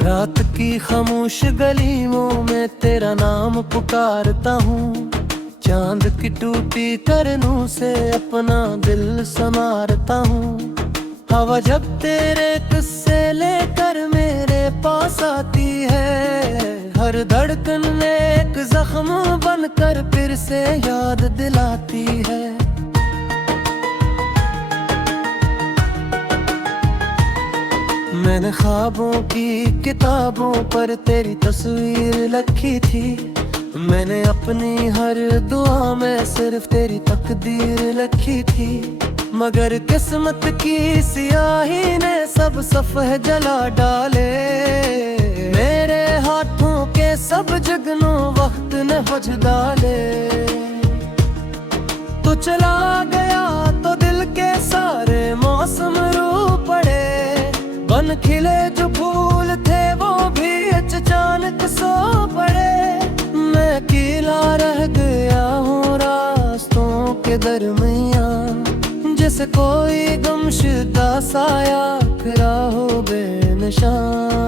रात की खामोश गलियों में तेरा नाम पुकारता हूँ। चांद की टूटी करनों से अपना दिल संवारता हूँ। हवा जब तेरे किस्से लेकर मेरे पास आती है, हर धड़कन में एक जख्म बनकर फिर से याद दिलाती है। मैंने ख्वाबों की किताबों पर तेरी तस्वीर लिखी थी। मैंने अपनी हर दुआ में सिर्फ तेरी तकदीर लिखी थी। मगर किस्मत की सियाही ने सब सफ़े जला डाले। मेरे हाथों के सब जुगनू वक्त ने बुझ डाले। तू चला गया तो दिल के सारे मौसम रू पड़े। बन खिले जो फूल थे वो भी अचानक सो पड़े। मैं अकेला रह गया हूँ रास्तों के दरमियाँ, जैसे कोई गुमशुदा साया खड़ा हो बेनिशान।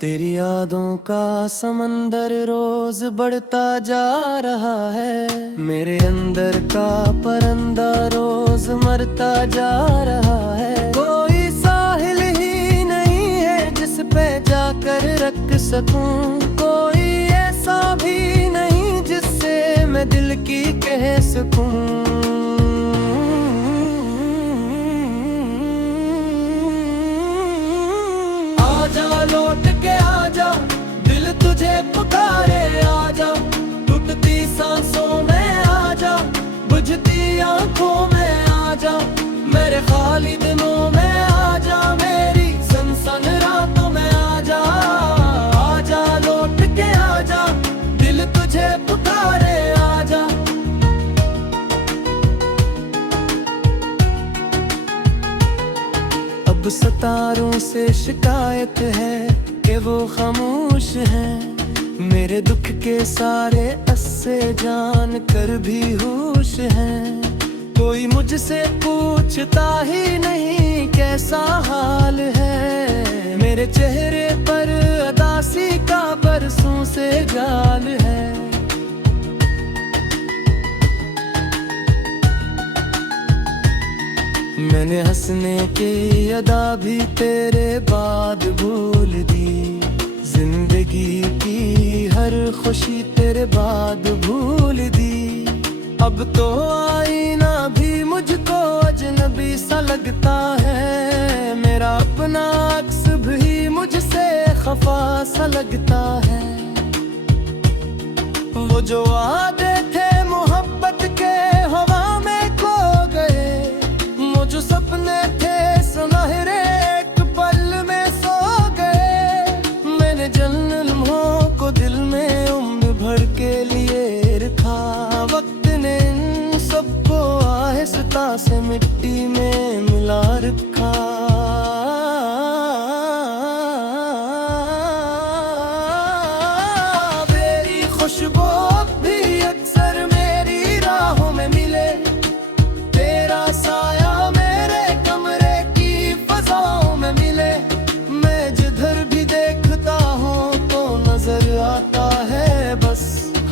तेरी यादों का समंदर रोज बढ़ता जा रहा है। मेरे अंदर का परिंदा रोज मरता जा रहा है। कोई साहिल ही नहीं है जिस पे जाकर रख सकूं। कोई ऐसा भी नहीं जिससे मैं दिल की कह सकूं। आजा लौट के आजा, दिल तुझे पुकारे आजा। टूटती सांसों में आजा, बुझती आंखों में आजा। मेरे खाली दिनों में आजा, मेरी सनसन रातों में आजा। आजा लौट के आजा, दिल तुझे पुकारे आजा। अब सितारों से शिकायत है कि वो खामोश हैं। मेरे दुख के सारे अस्से जान कर भी होश हैं। कोई मुझसे पूछता ही नहीं कैसा हाल है। मेरे चेहरे पर अदासी का बरसों से जाल है। मैंने हंसने की अदा भी तेरे बाद भूल दी। जिंदगी की हर खुशी तेरे बाद भूल दी। अब तो आईना भी मुझको अजनबी सा लगता है। मेरा अपना अक्स भी मुझसे खफा सा लगता है। वो जो वादे थे मोहब्बत के हवा में खो गए। वो जो सपने थे सुनहरे एक पल में सो गए। मैंने जिन लम्हों को दिल में उम्र भर के लिए रखा। वक्त ने इन सबको आहिस्ता से मिट्टी में मिला रखा। मेरी खुशबू भी अक्सर मेरी राहों में मिले। तेरा साया मेरे कमरे की फजाओं में मिले। मैं जिधर भी देखता हूँ तो नजर आता है बस।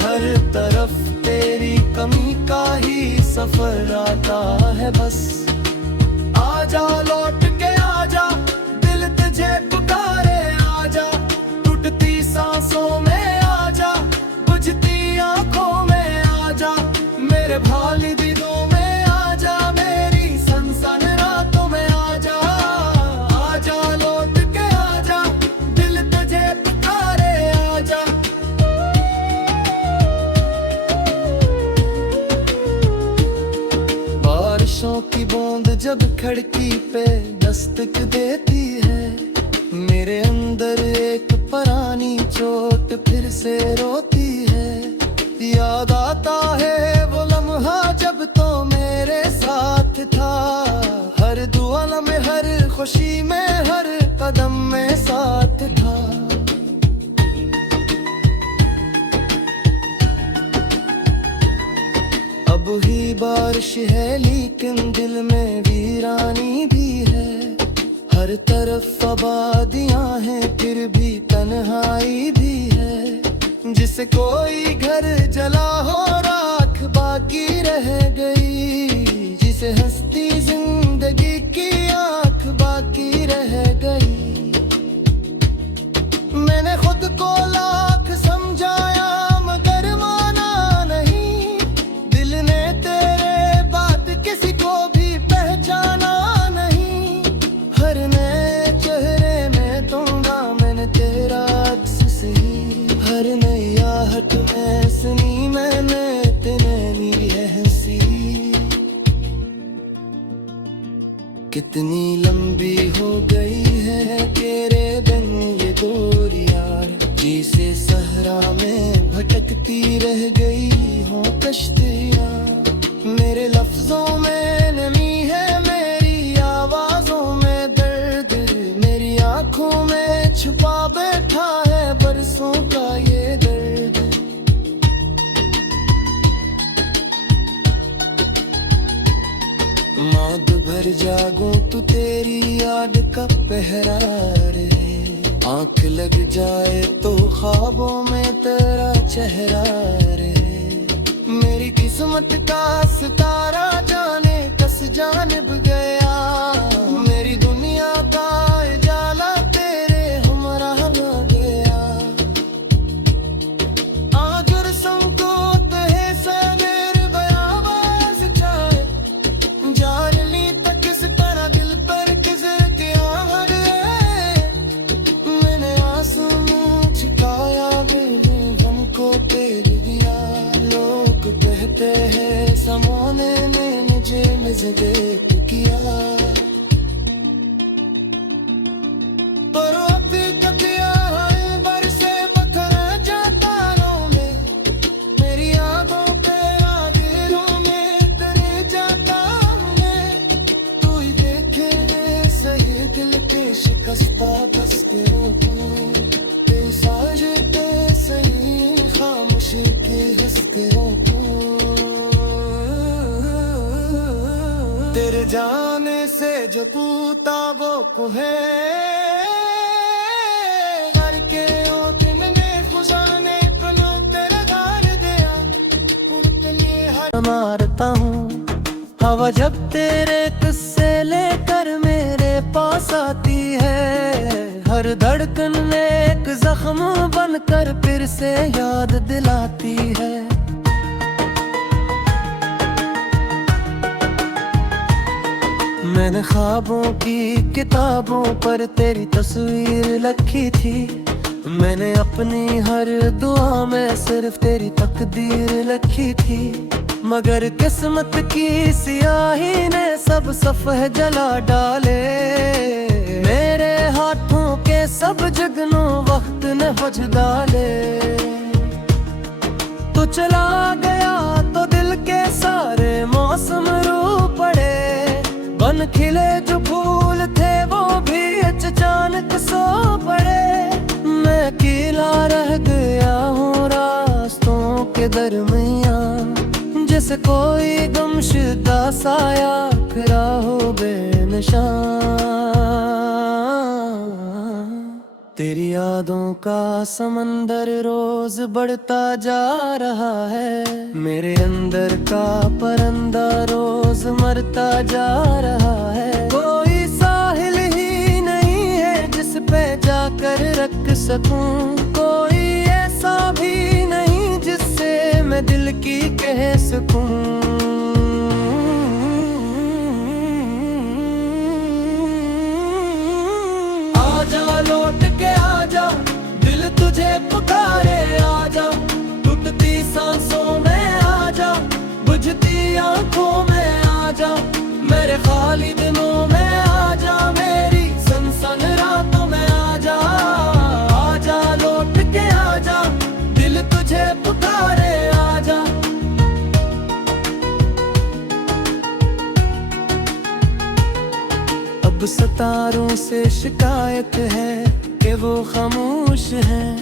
हर तरफ तेरी कमी का ही सफर आता है बस। आजा लौट के आजा, दिल तुझे पुकारे आजा। टूटती सांसों में आजा, बुझती आंखों में आजा। मेरे भाली दिलों में आजा, मेरी सनसन रातों में आजा। आजा लौट के आजा, दिल तुझे पुकारे आजा। बारिशों की बूंद जब खिड़की पे दस्तक देती है। मेरे अंदर एक पुरानी चोट फिर से रोती है। याद आता है वो लम्हा जब तो मेरे साथ था। हर दुआ में, हर खुशी में, हर कदम में साथ था। अब ही बारिश है लेकिन दिल में वीरानी भी है। हर हर तरफ आबादियां हैं फिर भी तन्हाई भी है। जिसे कोई घर जला हो राख बाकी रह गई, जिसे हंसती जिंदगी की आंख बाकी रह गई। मैंने खुद को लाख समझाया मगर माना नहीं, दिल ने तेरे बात किसी को भी पहचाना नहीं। हर नए चेहरे में दूंगा मैंने तेरा अक्स सही, हर नई आहट में सुनी मैंने तेरी है हंसी। कितनी लंबी हो गई है तेरे बिन ये दूर यार, जिसे सहरा में भटकती रह गई हो कश्तियाँ। मेरे लफ्जों में नमी है मेरी आवाजों में दर्द, मेरी आंखों में छुपा बैठा है बरसों का ये दर्द। मौत भर जागूं तू तेरी याद का पहरा रहे, आंख लग जाए तो ख्वाबों में तेरा चेहरा रहे। मेरी किस्मत का सितारा जाने कस जानिब गया, मेरी दुनिया का उजाला तेरे हमरा हो गया। आज रस्म है सवेर बयाबाज चाहे, जारनी तक इस तरह दिल पर किसे क्या हर है। मैंने आंसू छिपाया बेगम को तेरी दिया, लोग कहते हैं समाने ने मुझे मज़ेदार किया। पर अभी कतिया बरसे पत्थर जाता रो में, मेरी यादों पे दिलों में तेरे जाता मैं। तू ही देखे सही दिल के शिकस्ता बस के साजते सही खामोशी के हंस के तेरे जाने से जो टूटा वो कुहे करके ओ दिन में खुदा ने पलों तेरे गाल दिया। पुतली हर मारता हूँ हवा जब तेरे किस्से लेकर मेरे पास आती है, हर धड़कन में एक जख्म बनकर फिर से याद दिलाती है। मैंने ख्वाबों की किताबों पर तेरी तस्वीर लिखी थी, मैंने अपनी हर दुआ में सिर्फ तेरी तकदीर लिखी थी। मगर किस्मत की सियाही ने सब सफ़ह जला डाले, मेरे हाथों के सब जुगनू वक्त ने बुझ डाले। तू चला गया तो दिल के सारे मौसम रू पड़े, बन खिले जो फूल थे वो भी अचानक सो पड़े। मैं अकेला रह गया हूँ रास्तों के दरमियाँ, जैसे कोई गुमशुदा साया खड़ा हो बेनिशान। तेरी यादों का समंदर रोज बढ़ता जा रहा है, मेरे अंदर का परिंदा रोज मरता जा रहा है। कोई साहिल ही नहीं है जिस पे जाकर रख सकूं, कोई ऐसा भी नहीं जिससे मैं दिल की कह सकूं। आजा लौट के आजा, दिल तुझे पुकारे आजा, टूटती सांसों में आजा, बुझती आंखों में आजा, मेरे खाली दिनों में आजा, मेरी सनसन रातों में आजा। आजा लौट के आजा, दिल तुझे पुकारे आजा। अब सितारों से शिकायत है कि वो खामोश हैं,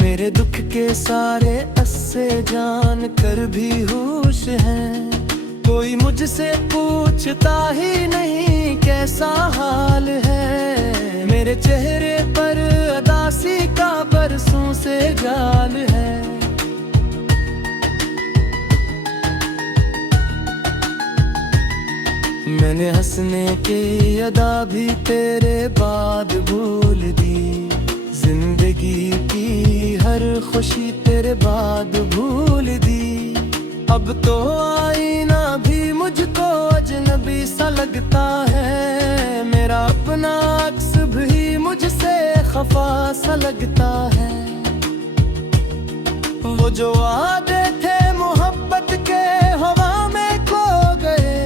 मेरे दुख के सारे अस्से जान कर भी होश हैं। कोई मुझसे पूछता ही नहीं कैसा हाल है, तेरे चेहरे पर अदासी का बरसों से जाल है। मैंने हंसने की अदा भी तेरे बाद भूल दी, जिंदगी की हर खुशी तेरे बाद भूल दी। अब तो आईना भी मुझको अजनबी सा लगता है, मेरा अपना अक्स भी मुझसे खफा सा लगता है। वो जो वादे थे मोहब्बत के हवा में खो गए,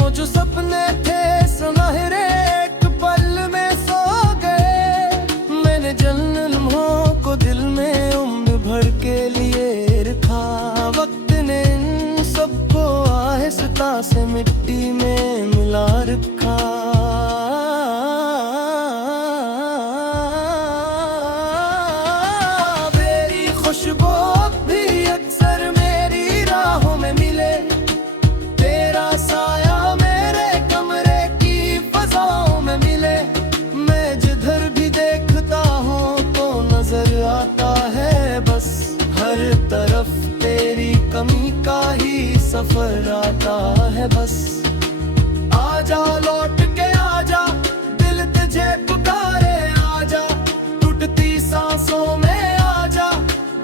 वो जो सपने थे सुनहरे एक पल में सो गए। मैंने जन्म लम्हों को दिल में उम्र भर के लिए रखा, वक्त ने इन सबको आहिस्ता से मिट्टी में मिला रखा। मेरी खुशबू भी अक्सर मेरी राहों में मिले, तेरा साया मेरे कमरे की फजाओं में मिले। मैं जिधर भी देखता हूँ तो नजर आता है बस, हर तरफ तेरी कमी का ही सफर आता है बस। आजा लौट के आजा, दिल तुझे पुकारे आजा, टूटती सांसों में आजा,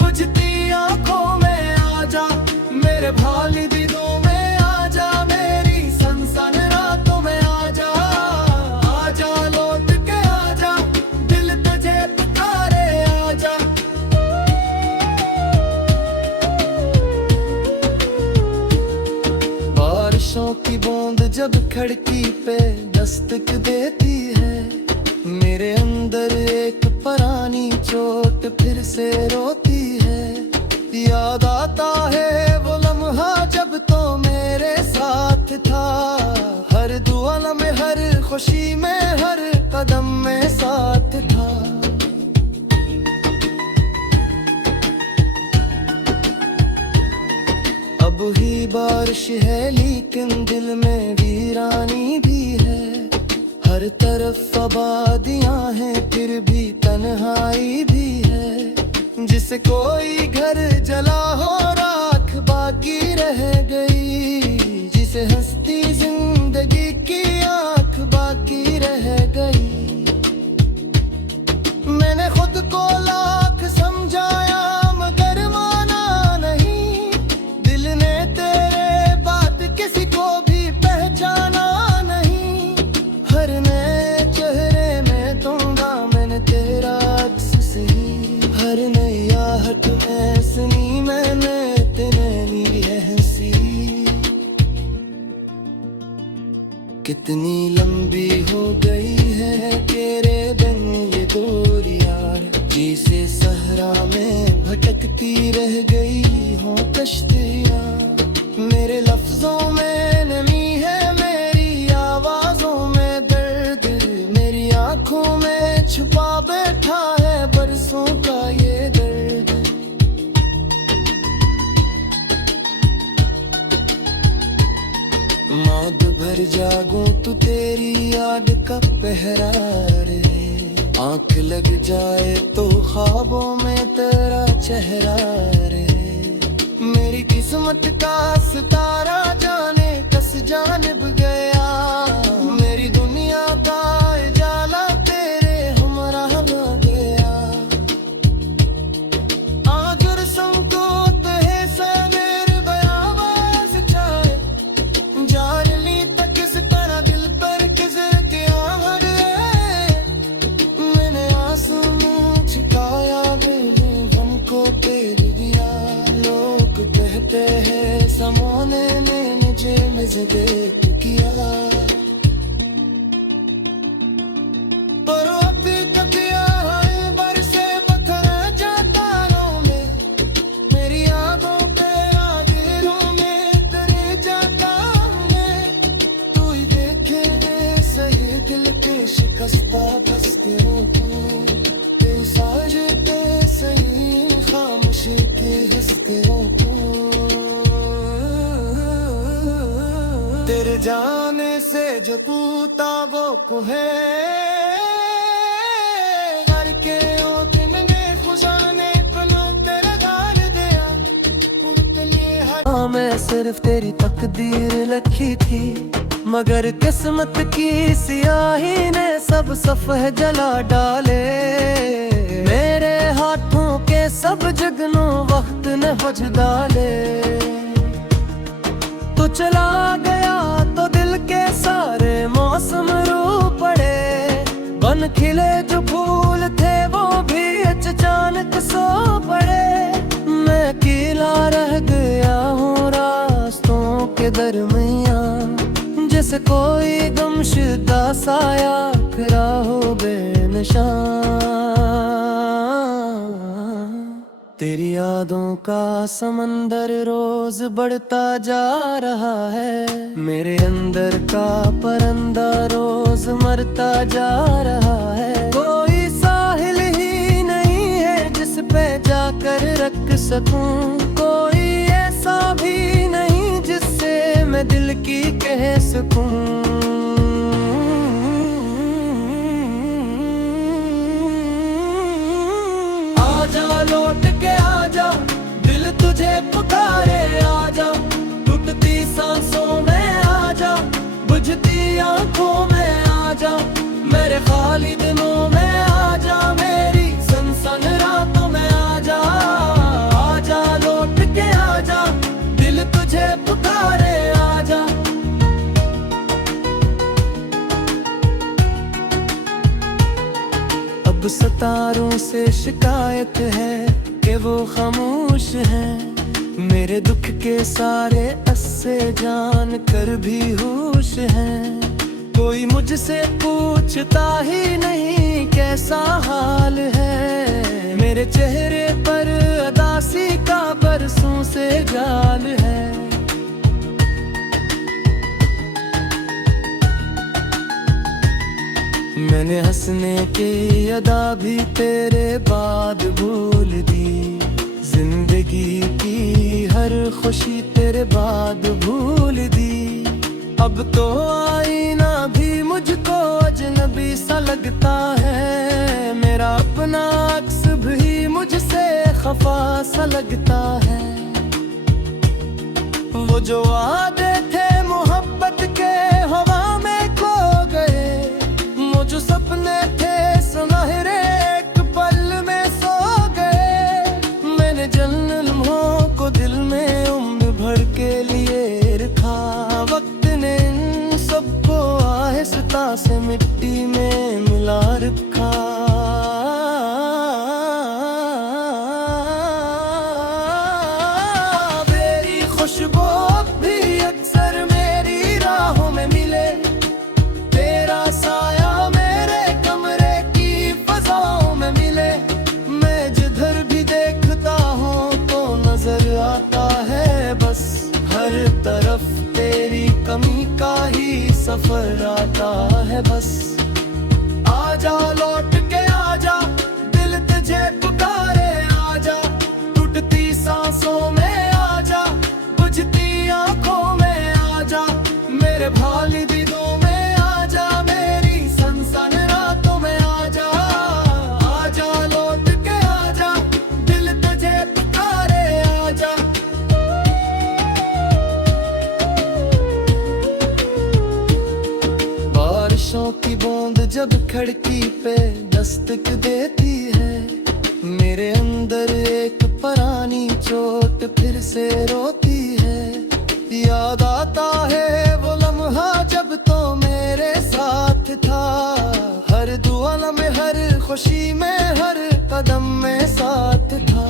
बुझती आंखों में आजा, मेरे भाली दीदों में आजा, मेरी सनसन रातों में आजा। आजा लौट के आजा, दिल तुझे पुकारे आजा। बारिशों की बूंद जब खिड़की पे दस्तक देती है, मेरे अंदर एक पुरानी चोट फिर से रोती है। याद आता है वो लम्हा जब तो मेरे साथ था, हर दुआ में, हर खुशी में, हर कदम में साथ था। अब ही बारिश है लेकिन दिल में वीरानी भी है, हर तरफ आबादियां हैं फिर भी तन्हाई भी है। जिसे कोई घर जला हो राख बाकी रह गई, जिसे हंसती जिंदगी की आंख बाकी रह गई। मैंने खुद को लाख समझाया मगर माना नहीं, दिल ने तेरे बात किसी को भी पहचाना नहीं। हर नए चेहरे में दूंगा मैंने तेरा अक्स सही, हर नई आहट में सुनी मैंने तेरी हंसी। कितनी लंबी हो गई है तेरे बिन ये दूर यार, जिसे सहरा में भटकती रह गई हो कश्तियाँ। मेरे लफ्जों में नमी है, मेरी आवाजों में दर्द, मेरी आंखों में छुपा बैठा है बरसों का ये दर्द। मौत भर जागूं तू तेरी याद का पहरा रहे, आंख लग जाए तो ख्वाबों में तेरा चेहरा रहे। मेरी किस्मत का सितारा जाने कस जानिब गया, मेरी दुनिया का उजाला तेरे हमरा हो गया। आजुर संकोत है सवेर बयावाज चाहे, जारली तक इस तरह दिल पर किसे क्या हर है। मैंने आंसू छिकाया बेले गम को तेर दिया, लोग कहते हैं समाने ने मुझे मजबूर किया। पर अभी कतिया है बरसे पत्थर जाता रो में, मेरी यादों पे दिलों में तेरे जाता मैं। तू ही देखे सही दिल के शिकस्ता बस के रोकूं, ते साजते सही खामोशी के हंस के रोकूं। तेरे जाने से जो टूटा वो है, के ओ दिन ने खुदा ने पना तेरे दार दिया मैं सिर्फ तेरी तकदीर लिखी थी, मगर किस्मत की सियाही ने सब सफ़ेद जला डाले। मेरे हाथों के सब जुगनों वक्त ने बुझ डाले। तू चला गया तो दिल के सारे मौसम रू पड़े, बन खिले जो फूल थे वो भी अचानक सो पड़े। मैं अकेला रह गया हूँ रास्तों के दरमियाँ, जैसे कोई गुमशुदा साया खड़ा हो बेनिशान। तेरी यादों का समंदर रोज बढ़ता जा रहा है, मेरे अंदर का परिंदा रोज मरता जा रहा है। कोई साहिल ही नहीं है जिस पे जाकर रख सकूं, कोई ऐसा भी नहीं जिससे मैं दिल की कह सकूं। आजा लौट के आजा, दिल तुझे पुकारे आजा, टूटती सांसों में आजा, बुझती आंखों में आजा, मेरे खाली दिनों में आजा, मेरी सनसन रातों में आजा। आजा लौट के आजा, दिल तुझे पुकारे आजा। अब सितारों से शिकायत है कि वो खामोश हैं, मेरे दुख के सारे अस्से जान कर भी होश हैं। कोई मुझसे पूछता ही नहीं कैसा हाल है, मेरे चेहरे पर उदासी का बरसों से जाल है। मैंने हंसने की अदा भी तेरे बाद भूल दी, जिंदगी की हर खुशी तेरे बाद भूल दी। अब तो आईना भी मुझको अजनबी सा लगता है, मेरा अपना अक्स भी मुझसे खफा सा लगता है। वो जो वादे थे मोहब्बत के हवा में खो गए, वो जो सपने थे सुनहरे एक पल में सो गए। मैंने जल्द लम्हों को दिल में उम्र भर के लिए रखा, वक्त ने इन सबको आहिस्ता से मिट्टी में मिला रखा। मेरी खुशबू भी अक्सर मेरी राहों में मिले, तेरा साया मेरे कमरे की फजाओं में मिले। मैं जिधर भी देखता हूँ तो नजर आता है बस, हर तरफ तेरी कमी का ही सफर आता है बस। आजा लौट के आजा, दिल तुझे पुकारे आजा, टूटती सांसों में आजा, बुझती आंखों में आजा, मेरे भाली दिलों में आजा, मेरी सनसन रातों में आजा। आजा लौट के आजा, दिल तुझे पुकारे आजा। बारिशों की बूंद जब खिड़की पे दस्तक देती है, मेरे अंदर एक पुरानी चोट फिर से रोती है। याद आता है वो लम्हा जब तो मेरे साथ था, हर दुआ में, हर खुशी में, हर कदम में साथ था।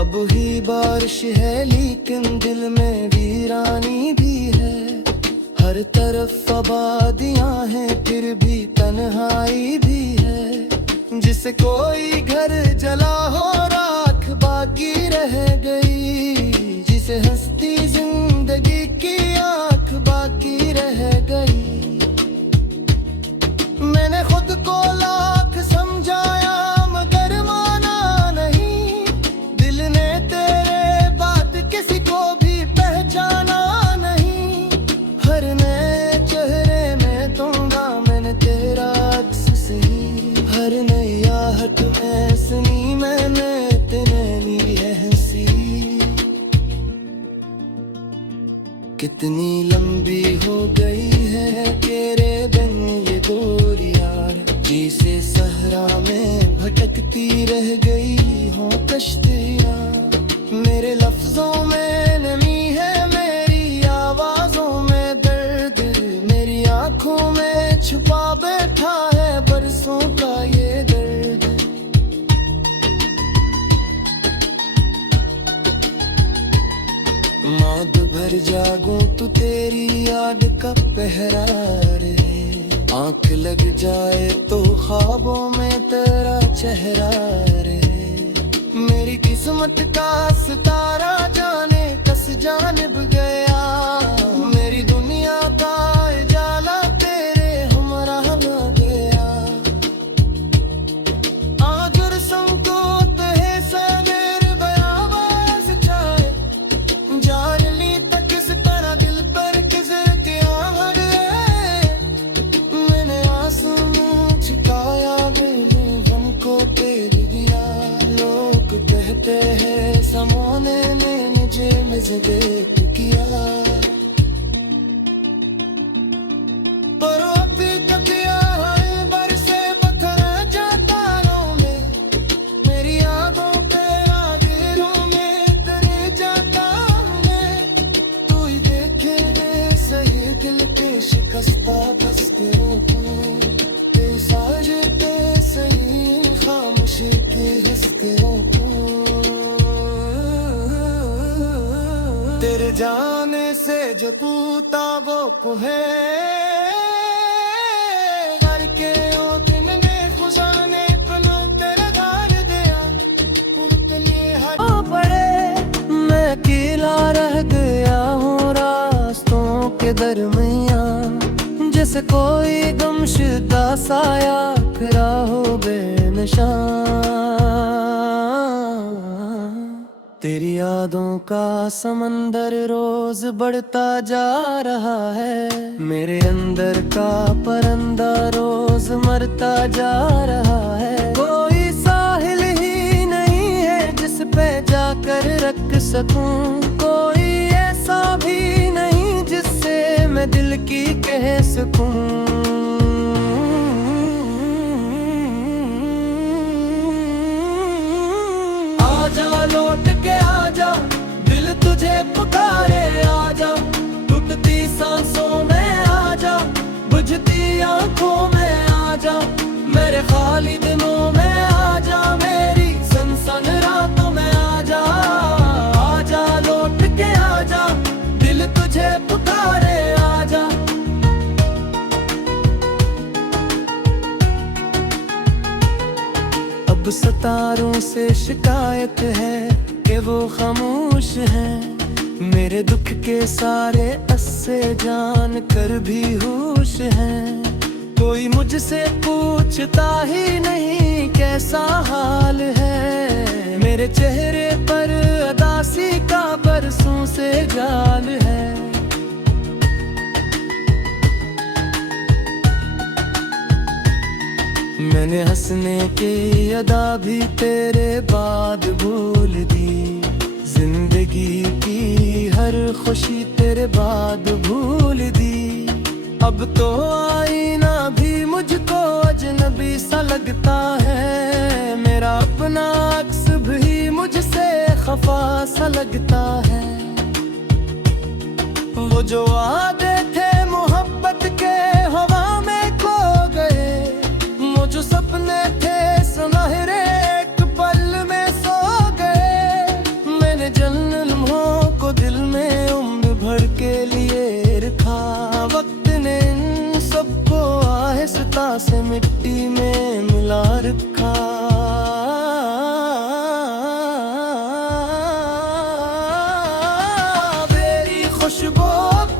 अब ही बारिश है लेकिन दिल में वीरानी भी है, हर तरफ आबादियां हैं फिर भी तन्हाई भी है। जिसे कोई घर जला हो राख बाकी रह गई, जिसे हंसती जिंदगी की आंख बाकी रह गई। मैंने खुद को लाख समझाया मगर माना नहीं, दिल ने तेरे बात किसी को भी पहचाना नहीं। हर नए कितनी लंबी हो गई है तेरे बिन ये दूर यार, जिसे सहरा में भटकती रह गई हो कश्तियाँ। मेरे लफ्जों में नमी है, मेरी आवाजों में दर्द, मेरी आंखों में छुपा बैठा है बरसों का ये दर्द। मौत भर जागूं तो तेरी याद का पहरा रहे, आंख लग जाए तो ख्वाबों में तेरा चेहरा रहे। मेरी किस्मत का सितारा जाने कस जानिब गया, मेरी दुनिया का उजाला तेरे हमराह हो गया। आज और संकोच है सवेर बयावाज चाहे, जारली तक इस तरह दिल पर किजरतियां हर है। मैंने आंसू छिपाया बेजुबान को तेरी दिया, लोग कहते हैं ज़माने ने मुझे मज़ेदार किया, पर अभी तक यहाँ बरसे पत्थर जातारों में, मेरी यादों पे दिलों में तेरे जाता मैं। तू ही देखे सही दिल के शिकस्ता बस के रोकूं, ते साजते सही खामोशी के हिस के रोकूं। तेरे जाने से जो टूटा वो है करके ओ दिन में खुदा ने पनों तेरे दार दिया, उतने हर पड़े मैं अकेला रह गया हूँ रास्तों के दरमियाँ, जैसे कोई गुमशुदा साया खड़ा हो बेनिशान। तेरी यादों का समंदर रोज बढ़ता जा रहा है, मेरे अंदर का परिंदा रोज मरता जा रहा है। कोई साहिल ही नहीं है जिस पे जाकर रख सकूं, कोई ऐसा भी नहीं जिससे मैं दिल की कह सकूं। आजा लौट के आजा, दिल तुझे पुकारे आजा, टूटती सांसों में आजा, बुझती आंखों में आजा, मेरे खाली दिनों में आजा, मेरी सनसन रातों में आजा। आजा लौट के आजा, दिल तुझे पुकारे आजा। अब सितारों से शिकायत है कि वो खामोश हैं, मेरे दुख के सारे अस्से जान कर भी होश हैं। कोई मुझसे पूछता ही नहीं कैसा हाल है, मेरे चेहरे पर अदासी का बरसों से जाल है। मैंने हंसने की अदा भी तेरे बाद भूल दी, जिंदगी की हर खुशी तेरे बाद भूल दी। अब तो आईना भी मुझको अजनबी सा लगता है, मेरा अपना अक्स भी मुझसे खफा सा लगता है। वो जो वादे थे मोहब्बत के हवा में खो गए, वो जो सपने थे सुनहरे एक पल में सो गए। मैंने जन्म लम्हों को दिल में उम्र भर के लिए रखा, वक्त ने इन सबको आहिस्ता से मिट्टी में मिला रखा। मेरी खुशबू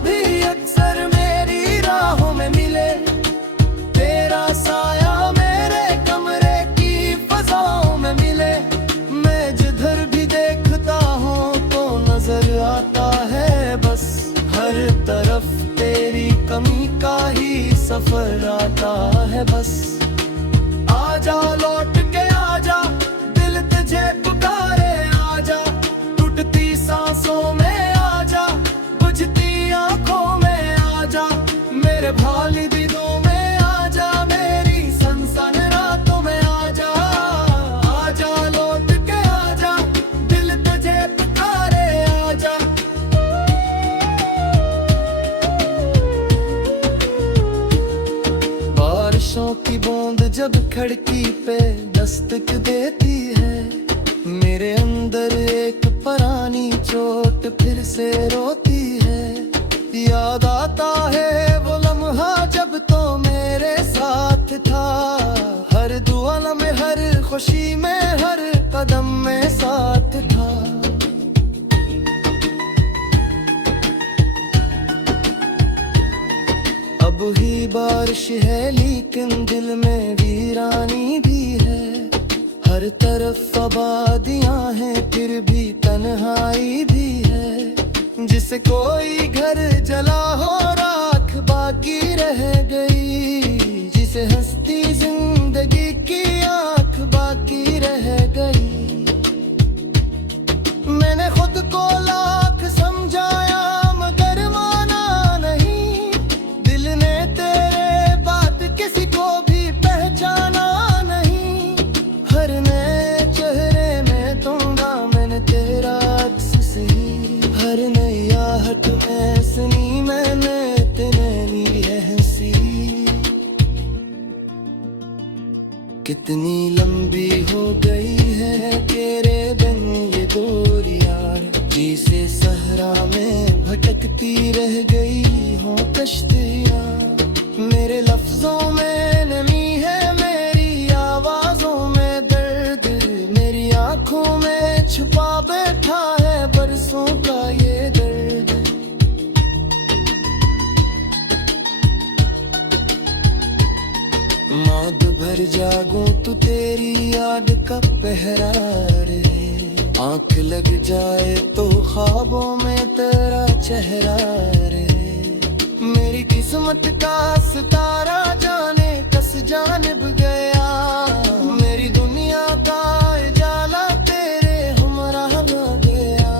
भी अक्सर मेरी राहों में मिले, तेरा साया मेरे कमरे की फजाओं में मिले। मैं जिधर भी देखता हूँ तो नजर आता है बस, हर तरफ तेरी कमी का ही सफर आता है बस। आजा लौट के आजा, दिल तुझे पुकारे आजा, टूटती सांसों में आजा, बुझती जब खिड़की पे दस्तक देती है, मेरे अंदर एक पुरानी चोट फिर से रोती है। याद आता है वो लम्हा जब तो मेरे साथ था, हर दुआ में, हर खुशी में, हर कदम में साथ था। अब ही बारिश है लेकिन दिल में वीरानी भी है, हर तरफ आबादियां हैं फिर भी तन्हाई भी है। जिसे कोई घर जला हो राख बाकी रह गई, जिसे हंसती जिंदगी की आंख बाकी रह गई। मैंने खुद को लाख समझाया मगर माना नहीं, दिल ने तेरे बात किसी को भी पहचाना नहीं। हर नए चेहरे में तुमगा मैंने तेरा अक्स सही, हर नई आहट में सुनी मैंने तेरी हंसी। कितनी लंबी हो गई है तेरे बिन ये दूर यार, जिसे सहरा में भटकती रह गई हो कश्तियाँ। मेरे लफ्जों में नमी है, मेरी आवाजों में दर्द, मेरी आंखों में छुपा बैठा है बरसों का ये दर्द। मौत भर जागूं तो तेरी याद का पहरा रहे, आंख लग जाए तो ख्वाबों में तेरा चेहरा रहे। मेरी किस्मत का सितारा जाने कस जानिब गया, मेरी दुनिया का उजाला तेरे हमराह हो गया।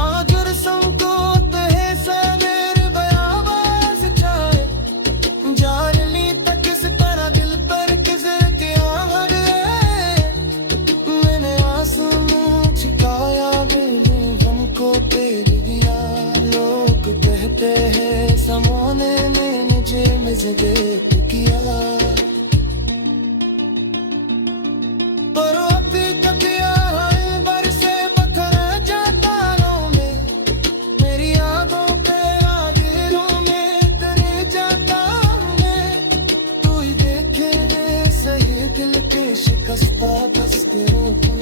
आज रस्म को तहे सवेर बयाबाज चाहे, जारली तक इस तरह दिल पर किजर के आहर है। मैंने आंसू छिकाया बेजुबान को तेरे दिया, लोग कहते हैं ज़माने ने मुझे मजबूर किया। पर अभी तक यहाँ बरसे पत्थर जाता में, मेरी यादों पे रागिरों में तेरे जाता मैं। तू ही देखे सही दिल के शिकस्ता तस्करों को,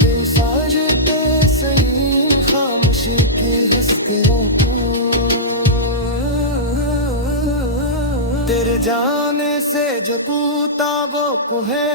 तेरी साजते सही खामोशी के हस्करों को। तेरे जाने से जो टूटा वो है